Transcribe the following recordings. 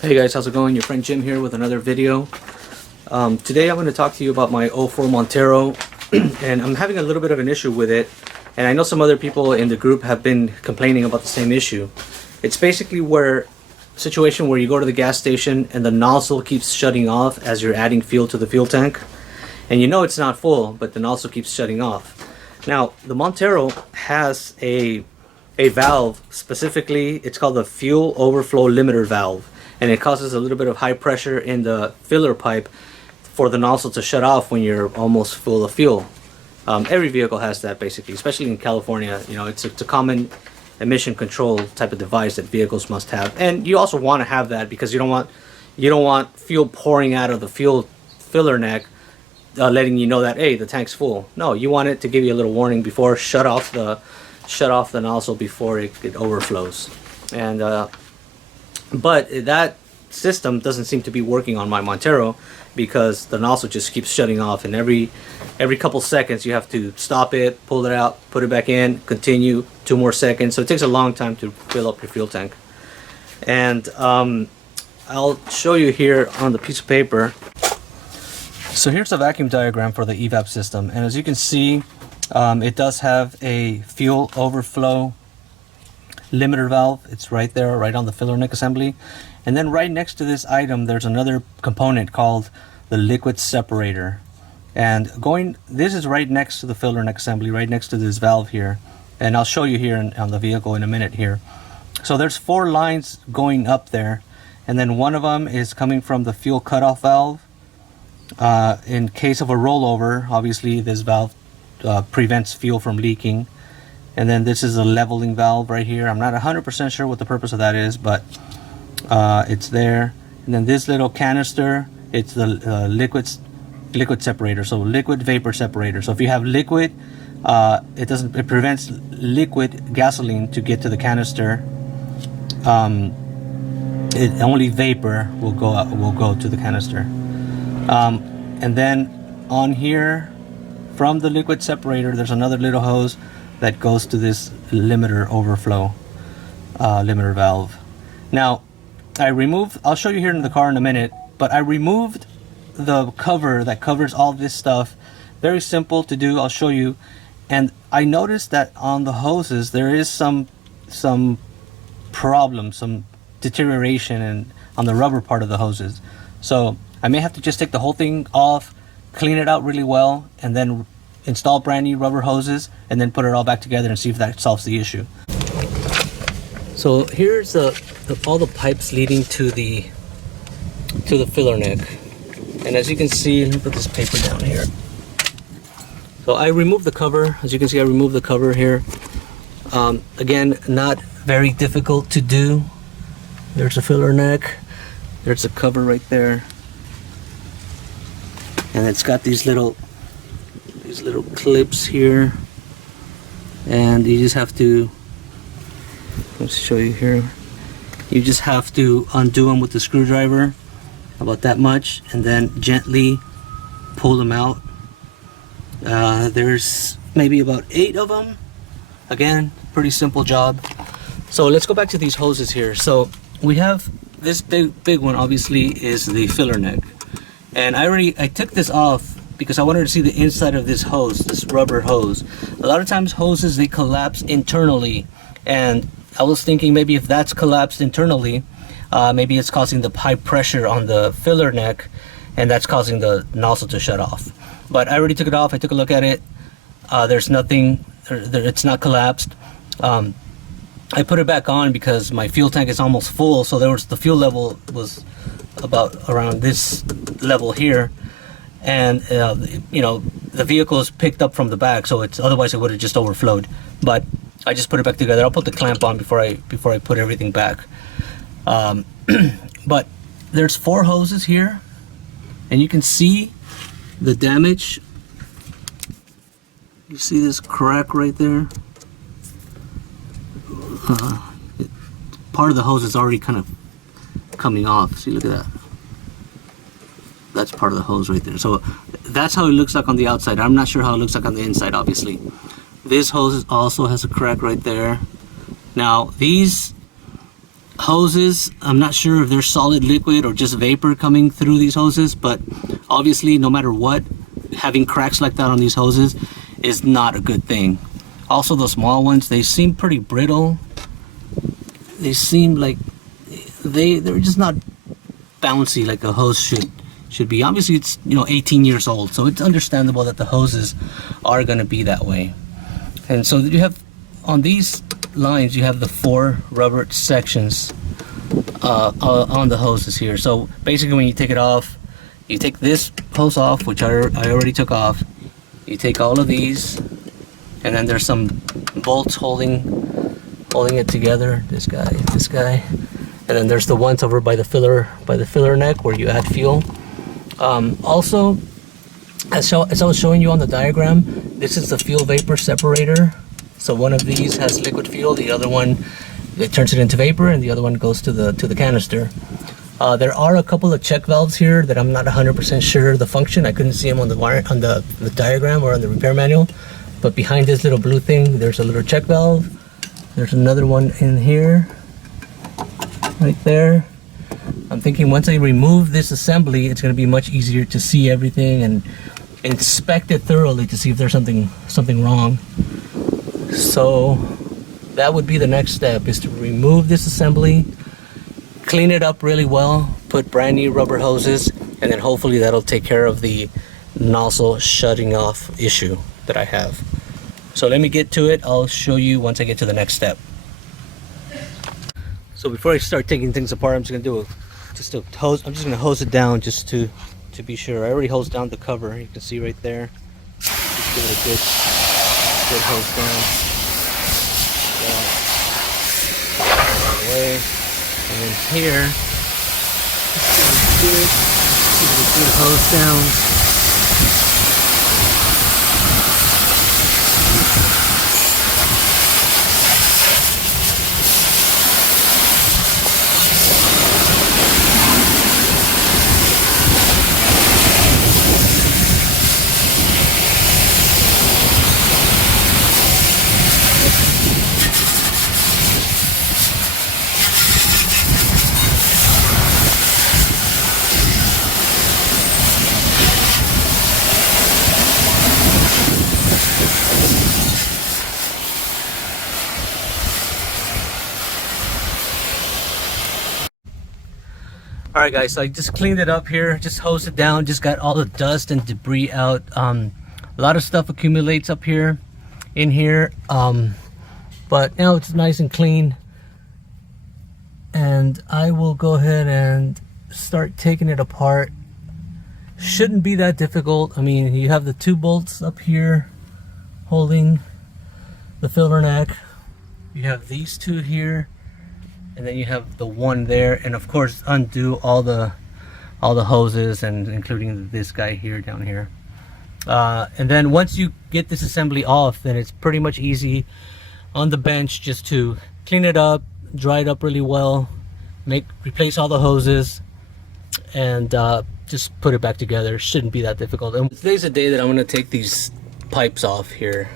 Hey guys, how's it going? Your friend Jim here with another video. Today I'm going to talk to you about my 04 Montero and I'm having a little bit of an issue with it, and I know some other people in the group have been complaining about the same issue. It's basically a situation where you go to the gas station and the nozzle keeps shutting off as you're adding fuel to the fuel tank, and you know it's not full, but the nozzle keeps shutting off. Now the Montero has a valve, specifically it's called the fuel overflow limiter valve, and it causes a little bit of high pressure in the filler pipe for the nozzle to shut off when you're almost full of fuel. Every vehicle has that basically, especially in California. You know, it's a common emission control type of device that vehicles must have, and you also want to have that because you don't want fuel pouring out of the fuel filler neck, letting you know that, hey, the tank's full. No, you want it to give you a little warning before shut off the nozzle before it overflows. And but that system doesn't seem to be working on my Montero because the nozzle just keeps shutting off, and every couple seconds you have to stop it, pull it out, put it back in, continue 2 more seconds. So it takes a long time to fill up your fuel tank. And I'll show you here on the piece of paper. So here's the vacuum diagram for the Evap system, and as you can see, it does have a fuel overflow limiter valve. It's right there, right on the filler neck assembly. And then right next to this item, there's another component called the liquid separator. And this is right next to the filler neck assembly, right next to this valve here. And I'll show you here on the vehicle in a minute here. So there's 4 lines going up there, and then one of them is coming from the fuel cutoff valve. In case of a rollover, obviously this valve prevents fuel from leaking. And then this is a leveling valve right here. I'm not 100% sure what the purpose of that is, but it's there. And then this little canister, it's the liquid separator, so liquid vapor separator. So if you have liquid, it prevents liquid gasoline to get to the canister. Only vapor will go to the canister. And then on here, from the liquid separator, there's another little hose that goes to this limiter overflow limiter valve. Now I'll show you here in the car in a minute, but I removed the cover that covers all this stuff. Very simple to do, I'll show you. And I noticed that on the hoses there is some problem, some deterioration on the rubber part of the hoses. So I may have to just take the whole thing off, clean it out really well, and then install brand new rubber hoses, and then put it all back together and see if that solves the issue. So here's all the pipes leading to the filler neck, and as you can see, let me put this paper down here. So I removed the cover. As you can see, I removed the cover here. Again, not very difficult to do. There's a filler neck, there's a cover right there, and it's got these little clips here, and you just have to, let's show you here, you just have to undo them with the screwdriver, about that much, and then gently pull them out. There's maybe about 8 of them. Again, pretty simple job. So let's go back to these hoses here. So we have this big one, obviously, is the filler neck, and I took this off because I wanted to see the inside of this hose, this rubber hose. A lot of times hoses, they collapse internally, and I was thinking maybe if that's collapsed internally, maybe it's causing the high pressure on the filler neck, and that's causing the nozzle to shut off. But I already took it off. I took a look at it. There's nothing, it's not collapsed. I put it back on because my fuel tank is almost full, so the fuel level was about around this level here. And you know, the vehicle is picked up from the back, so otherwise it would have just overflowed. But I just put it back together. I'll put the clamp on before I put everything back. But there's 4 hoses here, and you can see the damage. You see this crack right there? Part of the hose is already kind of coming off. See, look at that. That's part of the hose right there. So that's how it looks like on the outside. I'm not sure how it looks like on the inside, obviously. This hose also has a crack right there. Now these hoses, I'm not sure if they're solid liquid or just vapor coming through these hoses, but obviously no matter what, having cracks like that on these hoses is not a good thing. Also, the small ones, they seem pretty brittle. They seem like they're just not bouncy like a hose should be. Obviously, it's 18 years old, so it's understandable that the hoses are going to be that way. And so you have on these lines, you have the 4 rubber sections on the hoses here. So basically, when you take it off, you take this hose off, which I already took off. You take all of these, and then there's some bolts holding it together. This guy, and then there's the ones over by the filler neck where you add fuel. Also, as I was showing you on the diagram, this is the fuel vapor separator. So one of these has liquid fuel, the other one, it turns it into vapor, and the other one goes to the canister. There are a couple of check valves here that I'm not 100% sure the function. I couldn't see them on the wire, on the diagram or on the repair manual. But behind this little blue thing, there's a little check valve. There's another one in here, right there. I'm thinking once I remove this assembly, it's going to be much easier to see everything and inspect it thoroughly to see if there's something wrong. So that would be the next step, is to remove this assembly, clean it up really well, put brand new rubber hoses, and then hopefully that'll take care of the nozzle shutting off issue that I have. So let me get to it. I'll show you once I get to the next step. So before I start taking things apart, I'm just gonna do a hose. I'm just gonna hose it down just to be sure. I already hosed down the cover. You can see right there. Just give it a good hose down. That way. And then here, just give it a good hose down. Alright guys, so I just cleaned it up here, just hosed it down, just got all the dust and debris out. A lot of stuff accumulates up here, in here, but now it's nice and clean. And I will go ahead and start taking it apart. Shouldn't be that difficult. I mean, you have the 2 bolts up here holding the filler neck. You have these 2 here. And then you have the one there, and of course undo all the hoses, and including this guy here down here. And then once you get this assembly off, then it's pretty much easy on the bench just to clean it up, dry it up really well, replace all the hoses, and just put it back together. Shouldn't be that difficult. And today's the day that I'm going to take these pipes off here.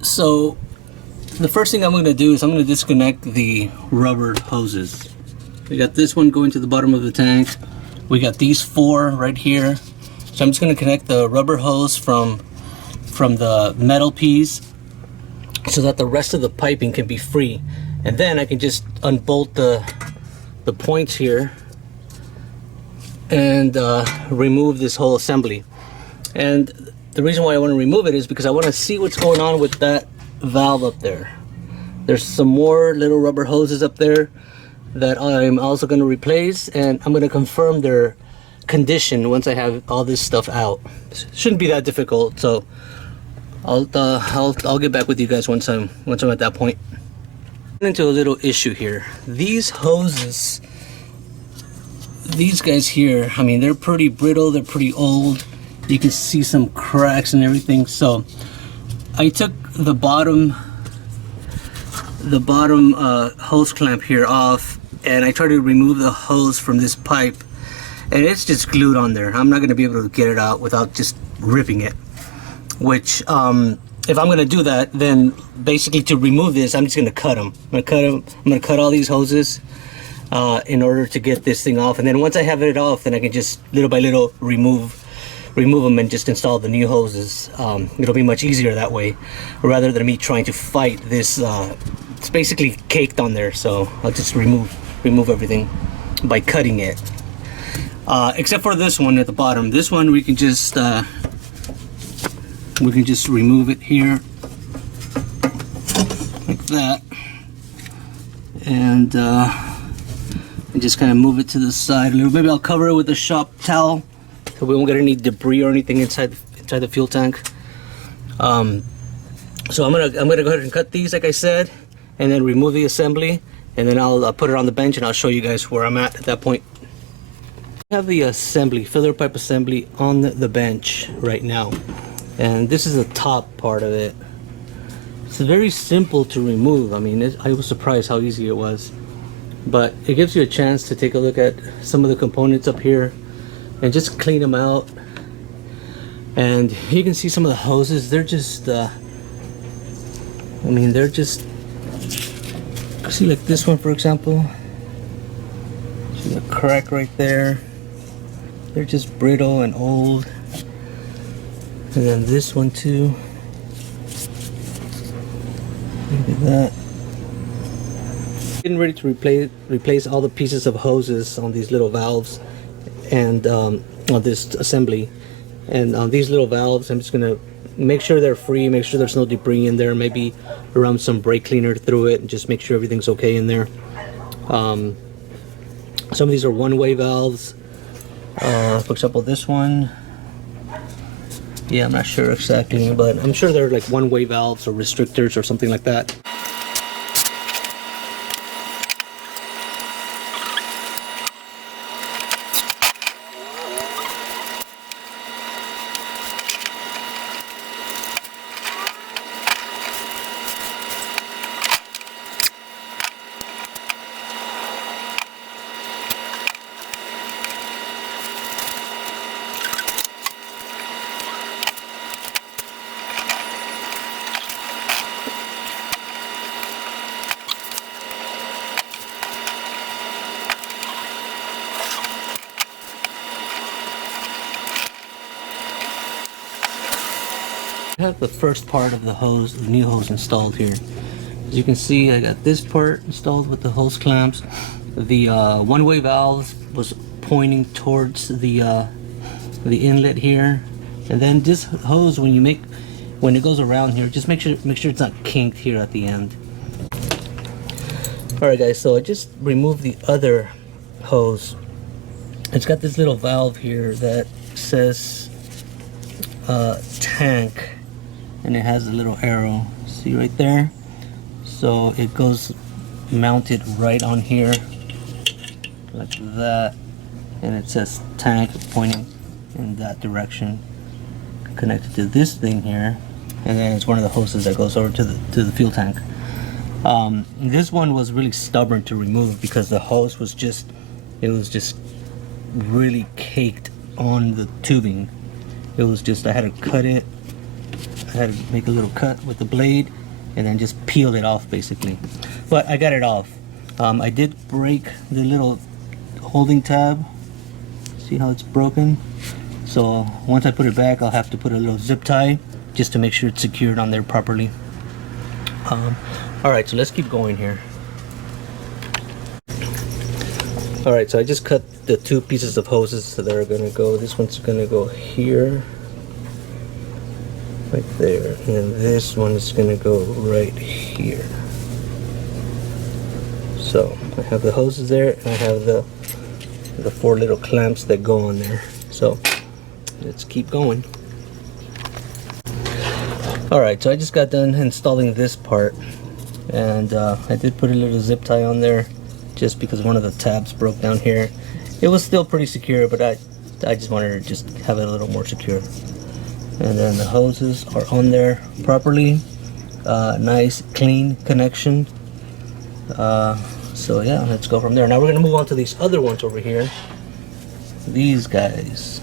So the first thing I'm going to do is I'm going to disconnect the rubber hoses. We got this one going to the bottom of the tank. We got these 4 right here. So I'm just going to connect the rubber hose from the metal piece so that the rest of the piping can be free. And then I can just unbolt the points here and remove this whole assembly. And the reason why I want to remove it is because I want to see what's going on with that valve up there. There's some more little rubber hoses up there that I'm also going to replace, and I'm going to confirm their condition once I have all this stuff out. Shouldn't be that difficult, so I'll get back with you guys once I'm at that point. Into a little issue here. These hoses, these guys here, I mean, they're pretty brittle, they're pretty old. You can see some cracks and everything. So I took the bottom hose clamp here off, and I tried to remove the hose from this pipe, and it's just glued on there. I'm not going to be able to get it out without just ripping it, which if I'm gonna do that, then basically to remove this, I'm just gonna cut them. I'm gonna cut all these hoses in order to get this thing off. And then once I have it off, then I can just little by little remove them and just install the new hoses. It'll be much easier that way, rather than me trying to fight this. It's basically caked on there, so I'll just remove everything by cutting it. Except for this one at the bottom. This one we can just remove it here like that, and just kind of move it to the side a little. Maybe I'll cover it with a shop towel so we won't get any debris or anything inside the fuel tank. So I'm gonna go ahead and cut these like I said, and then remove the assembly, and then I'll put it on the bench and I'll show you guys where I'm at that point. I have the assembly, filler pipe assembly on the bench right now, and this is the top part of it. It's very simple to remove. I mean, I was surprised how easy it was, but it gives you a chance to take a look at some of the components up here and just clean them out. And you can see some of the hoses, they're just I mean, they're just, see, like this one for example, see the crack right there. They're just brittle and old. And then this one too, look at that. Getting ready to replace all the pieces of hoses on these little valves and on this assembly. And on these little valves, I'm just gonna make sure they're free, make sure there's no debris in there, maybe run some brake cleaner through it and just make sure everything's okay in there. Some of these are one-way valves. For example, this one, yeah, I'm not sure exactly, but I'm sure they're like one-way valves or restrictors or something like that. I have the first part of the hose, the new hose installed here. As you can see, I got this part installed with the hose clamps. The one-way valve was pointing towards the inlet here, and then this hose, when it goes around here, just make sure it's not kinked here at the end. All right, guys. So I just removed the other hose. It's got this little valve here that says tank. And it has a little arrow, see right there? So it goes mounted right on here like that, and it says tank pointing in that direction, connected to this thing here, and then it's one of the hoses that goes over to the fuel tank. This one was really stubborn to remove because the hose was just really caked on the tubing. It was just, I had to cut it. I had to make a little cut with the blade and then just peel it off basically. But I got it off. I did break the little holding tab. See how it's broken? So once I put it back, I'll have to put a little zip tie just to make sure it's secured on there properly. Alright, so let's keep going here. Alright, so I just cut the two pieces of hoses that are gonna go. This one's gonna go here, right there, and then this one is gonna go right here. So I have the hoses there, and I have the four little clamps that go on there. So let's keep going. Alright, so I just got done installing this part, and I did put a little zip tie on there just because one of the tabs broke down here. It was still pretty secure, but I just wanted to just have it a little more secure. And then the hoses are on there properly. Nice clean connection. So yeah, let's go from there. Now we're gonna move on to these other ones over here. These guys.